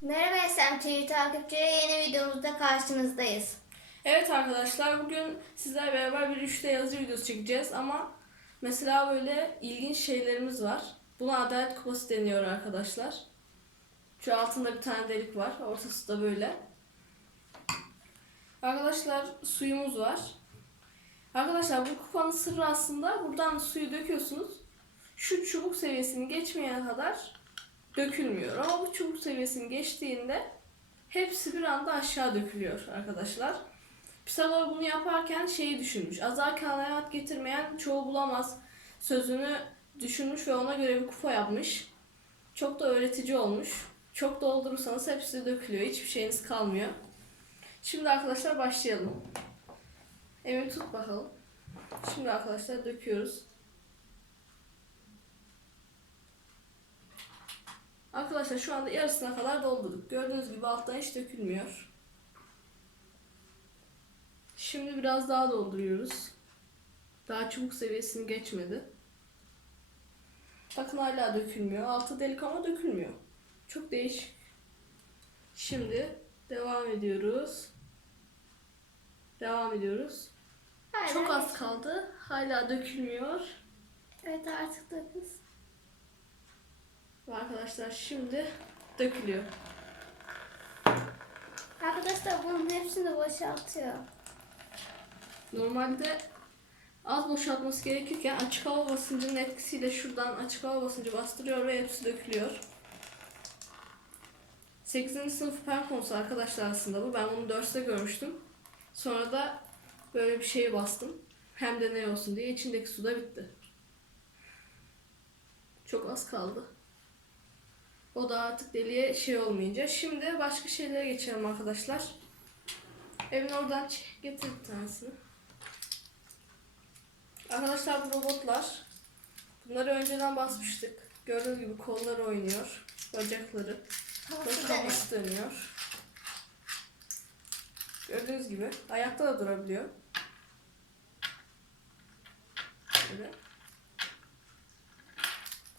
Merhaba SMTV takipçileri yeni videomuzda karşınızdayız. Evet arkadaşlar bugün sizlerle beraber bir 3D yazı videosu çekeceğiz ama mesela böyle ilginç şeylerimiz var. Buna adalet kupası deniyor arkadaşlar. Şu altında bir tane delik var. Ortası da böyle. Arkadaşlar suyumuz var. Arkadaşlar bu kupanın sırrı aslında buradan suyu döküyorsunuz. Şu çubuk seviyesini geçmeyene kadar dökülmüyor. Ama bu çubuk seviyesini geçtiğinde hepsi bir anda aşağı dökülüyor arkadaşlar. Pisagor bunu yaparken şeyi düşünmüş. Azar hayat getirmeyen çoğu bulamaz sözünü düşünmüş ve ona göre bir kupa yapmış. Çok da öğretici olmuş. Çok doldurursanız hepsi dökülüyor. Hiçbir şeyiniz kalmıyor. Şimdi arkadaşlar başlayalım. Emin tut bakalım. Şimdi arkadaşlar döküyoruz. Arkadaşlar şu anda yarısına kadar doldurduk. Gördüğünüz gibi alttan hiç dökülmüyor. Şimdi biraz daha dolduruyoruz. Daha çubuk seviyesini geçmedi. Bakın hala dökülmüyor. Altı delik ama dökülmüyor. Çok değişik. Şimdi devam ediyoruz. Devam ediyoruz. Hala Çok az kaldı. Hala dökülmüyor. Evet artık kız. Ve arkadaşlar şimdi dökülüyor. Arkadaşlar bunun hepsini boşaltıyor. Normalde az boşaltması gerekirken açık hava basıncının etkisiyle şuradan açık hava basıncı bastırıyor ve hepsi dökülüyor. 8. sınıf fen konusu arkadaşlar aslında bu. Ben bunu derste görmüştüm. Sonra da böyle bir şeye bastım. Hem de ne olsun diye içindeki su da bitti. Çok az kaldı. O da artık deliye şey olmayınca. Şimdi başka şeylere geçelim arkadaşlar. Evin oradan getir tanesini. Arkadaşlar bu robotlar. Bunları önceden basmıştık. Gördüğünüz gibi kolları oynuyor. Bacakları. Ve kafası dönüyor. Gördüğünüz gibi ayakta da durabiliyor. Böyle.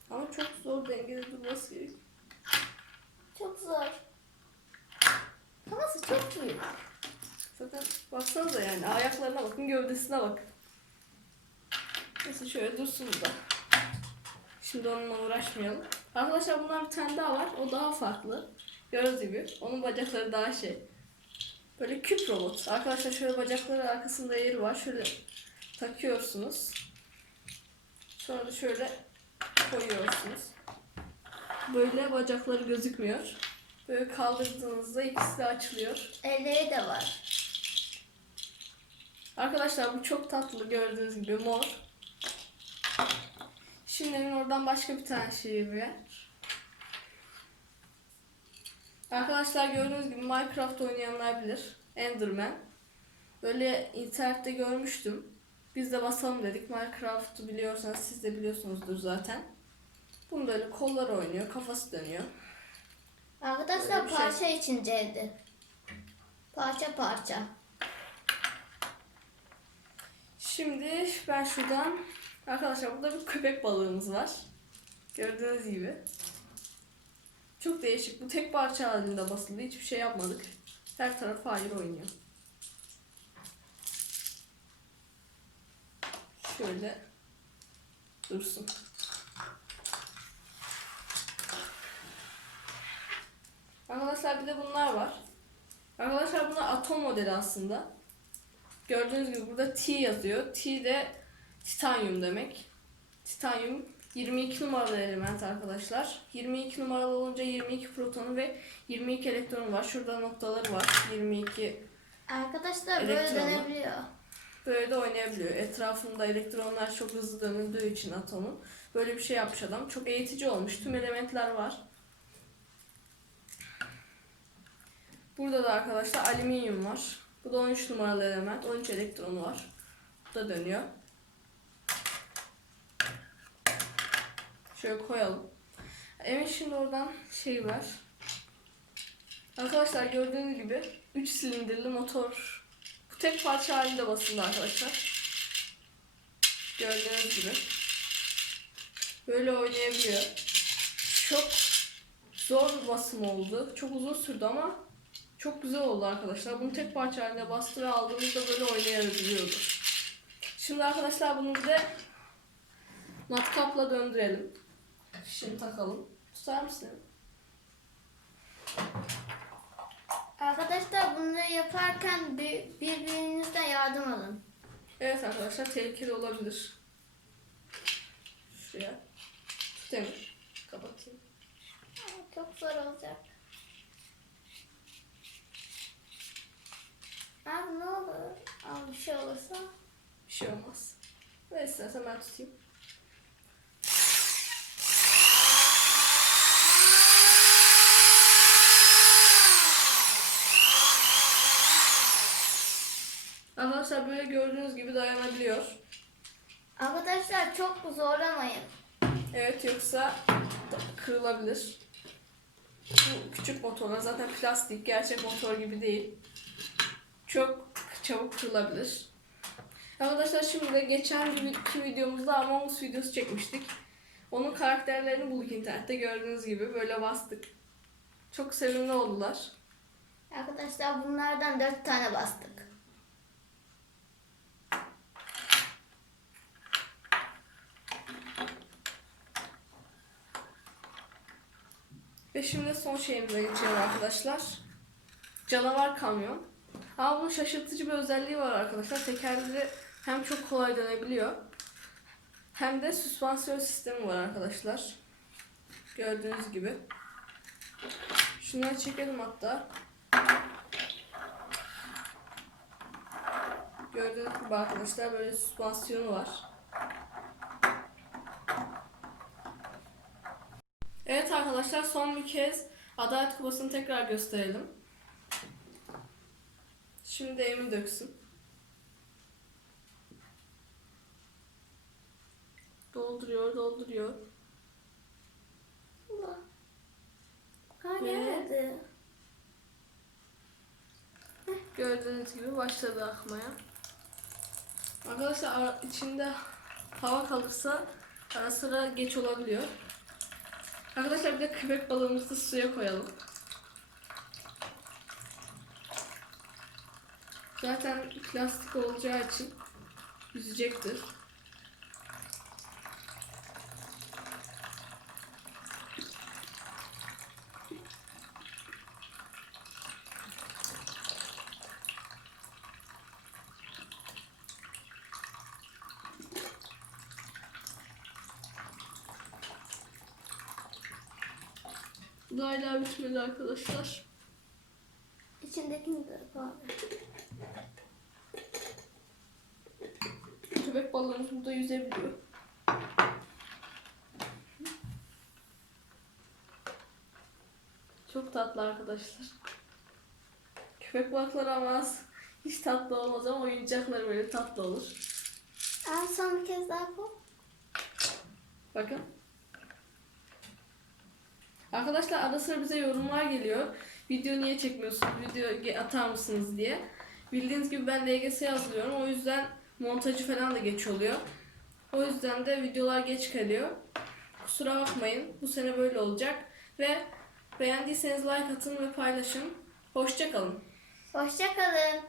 Ama çok zor dengede durması gerekiyor. Zor. Kafası çok büyük. Zaten baksanıza yani ayaklarına bakın gövdesine bakın. Neyse şöyle dursun da. Şimdi onunla uğraşmayalım. Arkadaşlar bundan bir tane daha var. O daha farklı. Gördüğünüz gibi. Onun bacakları daha şey. Böyle küp robot. Arkadaşlar şöyle bacakları arkasında yeri var. Şöyle takıyorsunuz. Sonra da şöyle koyuyorsunuz. Böyle bacakları gözükmüyor. Böyle kaldırdığınızda ikisi de açılıyor. Elleri de var. Arkadaşlar bu çok tatlı gördüğünüz gibi mor. Şimdi oradan başka bir tane şey ver. Arkadaşlar gördüğünüz gibi Minecraft oynayanlar bilir. Enderman. Böyle internette görmüştüm. Biz de basalım dedik. Minecraft'ı biliyorsanız siz de biliyorsunuzdur zaten. Bunu böyle kollar oynuyor, kafası dönüyor. Arkadaşlar Böyle şey. parça içindeydi. Parça parça. Şimdi ben şuradan arkadaşlar burada bir köpek balığımız var. Gördüğünüz gibi. Çok değişik. Bu tek parça halinde basıldı. Hiçbir şey yapmadık. Her taraf hayır oynuyor. Şöyle dursun. Arkadaşlar bir de bunlar var. Arkadaşlar bunlar atom modeli aslında. Gördüğünüz gibi burada T yazıyor. T de titanyum demek. Titanyum 22 numaralı element arkadaşlar. 22 numaralı olunca 22 protonu ve 22 elektronu var. Şurada noktaları var. 22 Arkadaşlar böyle dönebiliyor. böyle de oynayabiliyor. Etrafında elektronlar çok hızlı dönüldüğü için atomun. Böyle bir şey yapmış adam. Çok eğitici olmuş. Tüm elementler var. Burada da arkadaşlar alüminyum var. Bu da 13 numaralı element. 13 elektronu var. Bu da dönüyor. Şöyle koyalım. Emin şimdi oradan şey var. Arkadaşlar gördüğünüz gibi 3 silindirli motor. Bu tek parça halinde basıldı arkadaşlar. Gördüğünüz gibi. Böyle oynayabiliyor. Çok zor bir basım oldu. Çok uzun sürdü ama çok güzel oldu arkadaşlar. Bunu tek parça halinde bastı ve aldığımızda böyle oynayabiliyordu. Şimdi arkadaşlar bunu bir de matkapla döndürelim. Şimdi takalım. Tutar mısın? Arkadaşlar bunları yaparken bir- birbirinizden yardım alın. Evet arkadaşlar tehlikeli olabilir. Şuraya. Tut Emir. Kapatayım. Çok zor olacak. Abi ne olur? Abi bir şey olursa. Bir şey olmaz. Ne istersen ben tutayım. Arkadaşlar böyle gördüğünüz gibi dayanabiliyor. Arkadaşlar çok zorlamayın. Evet yoksa kırılabilir. Bu küçük motorlar zaten plastik, gerçek motor gibi değil. Çok çabuk kırılabilir. Arkadaşlar şimdi de geçen bir iki videomuzda Among Us videosu çekmiştik. Onun karakterlerini bulduk internette gördüğünüz gibi böyle bastık. Çok sevimli oldular. Arkadaşlar bunlardan dört tane bastık. Ve şimdi son şeyimize geçelim arkadaşlar. Canavar kamyon. Ama bunun şaşırtıcı bir özelliği var arkadaşlar. Tekerleri hem çok kolay dönebiliyor. Hem de süspansiyon sistemi var arkadaşlar. Gördüğünüz gibi. Şunları çekelim hatta. Gördüğünüz gibi arkadaşlar böyle süspansiyonu var. Evet arkadaşlar son bir kez Adalet Kupası'nı tekrar gösterelim. Şimdi Emin döksün. Dolduruyor, dolduruyor. Allah. Gelmedi. Gördüğünüz gibi başladı akmaya. Arkadaşlar içinde hava kalırsa ara sıra geç olabiliyor. Arkadaşlar bir de köpek balığımızı suya koyalım. Zaten plastik olacağı için yüzecektir. Bu da hala bitmedi arkadaşlar. İçindekini de koy. Köpek balığımız burada yüzebiliyor. Çok tatlı arkadaşlar. Köpek balıkları ama hiç tatlı olmaz ama oyuncakları böyle tatlı olur. Al son bir kez daha koy. Bakın. Arkadaşlar ara sıra bize yorumlar geliyor. Video niye çekmiyorsunuz? Video atar mısınız diye. Bildiğiniz gibi ben LGS yazılıyorum. O yüzden montajı falan da geç oluyor. O yüzden de videolar geç kalıyor. Kusura bakmayın. Bu sene böyle olacak. Ve beğendiyseniz like atın ve paylaşın. Hoşçakalın. Hoşça kalın.